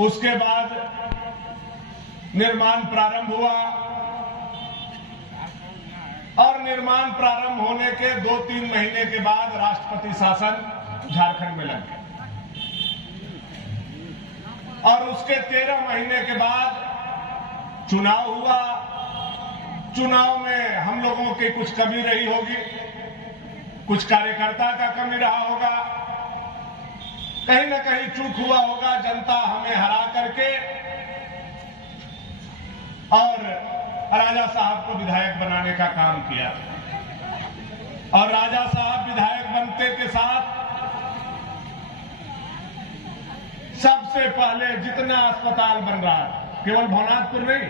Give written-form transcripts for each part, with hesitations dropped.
उसके बाद निर्माण प्रारंभ हुआ और निर्माण प्रारंभ होने के 2-3 महीने के बाद राष्ट्रपति शासन झारखंड में लग गया और उसके 13 महीने के बाद चुनाव हुआ। चुनाव में हम लोगों की कुछ कमी रही होगी, कुछ कार्यकर्ता का कमी रहा होगा, कहीं न कहीं चूक हुआ होगा। जनता हमें हरा करके और राजा साहब को विधायक बनाने का काम किया और राजा साहब विधायक बनते के साथ सबसे पहले जितना अस्पताल बन रहा है, केवल भवनाथपुर नहीं,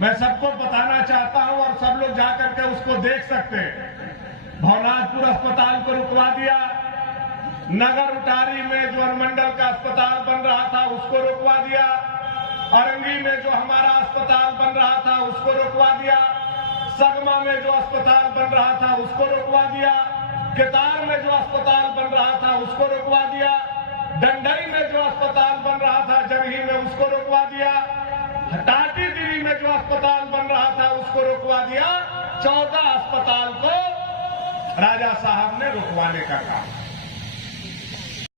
मैं सबको बताना चाहता हूं और सब लोग जाकर के उसको देख सकते हैं। भवनाथपुर अस्पताल को रुकवा दिया, नगर उटारी में जो अनुमंडल का अस्पताल बन रहा था उसको रुकवा दिया, अरंगी में जो हमारा अस्पताल बन रहा था उसको रुकवा दिया, सगमा में जो अस्पताल बन रहा था उसको रुकवा दिया, केतार में जो अस्पताल बन रहा था उसको रुकवा दिया, डंडई में जो अस्पताल बन रहा था जरही में उसको रुकवा दिया, टाटीदिरी में जो अस्पताल बन रहा था उसको रुकवा दिया। 14 अस्पताल को राजा साहब ने रुकवाने का काम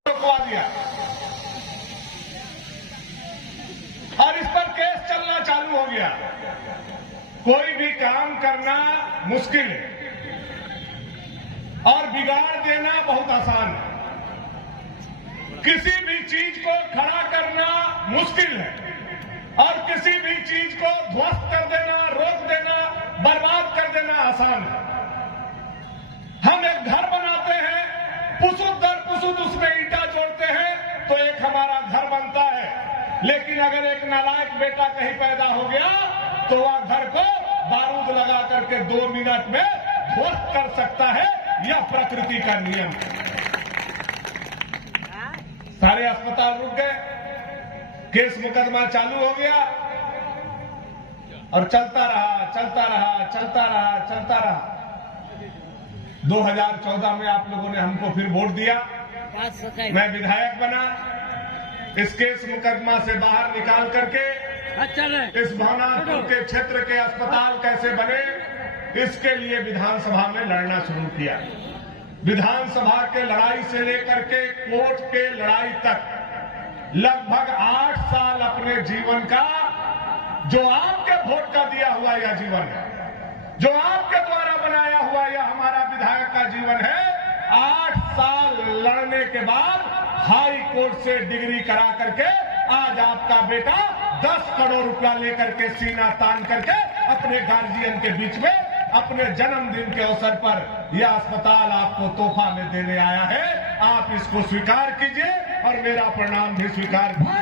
रुकवा दिया और इस पर केस चलना चालू हो गया। कोई भी काम करना मुश्किल है और बिगाड़ देना बहुत आसान है। किसी भी चीज को खड़ा करना मुश्किल है और किसी भी चीज को ध्वस्त कर देना, रोक देना, बर्बाद कर देना आसान है। हम एक घर बनाते हैं, पुसुत दर पुसुत उसमें ईंटा जोड़ते हैं तो एक हमारा घर बनता है, लेकिन अगर एक नालायक बेटा कहीं पैदा हो गया तो वह घर को बारूद लगा करके 2 मिनट में ध्वस्त कर सकता है। यह प्रकृति का नियम है। सारे अस्पताल रुक गए, केस मुकदमा चालू हो गया और चलता रहा, चलता रहा, चलता रहा, चलता रहा। 2014 में आप लोगों ने हमको फिर वोट दिया, मैं विधायक बना। इस केस मुकदमा से बाहर निकाल करके इस भवनाथपुर के क्षेत्र के अस्पताल कैसे बने, इसके लिए विधानसभा में लड़ना शुरू किया। विधानसभा के लड़ाई से लेकर के कोर्ट के लड़ाई तक लगभग 8 साल अपने जीवन का, जो आपके वोट का दिया हुआ यह जीवन है, जो आपके द्वारा बनाया हुआ यह हमारा विधायक का जीवन है, 8 साल लड़ने के बाद हाई कोर्ट से डिग्री करा करके आज आपका बेटा 10 करोड़ रुपया लेकर के सीना तान करके अपने गार्जियन के बीच में अपने जन्मदिन के अवसर पर यह अस्पताल आपको तोहफा में देने आया है। आप इसको स्वीकार कीजिए और मेरा प्रणाम भी स्वीकार कीजिए।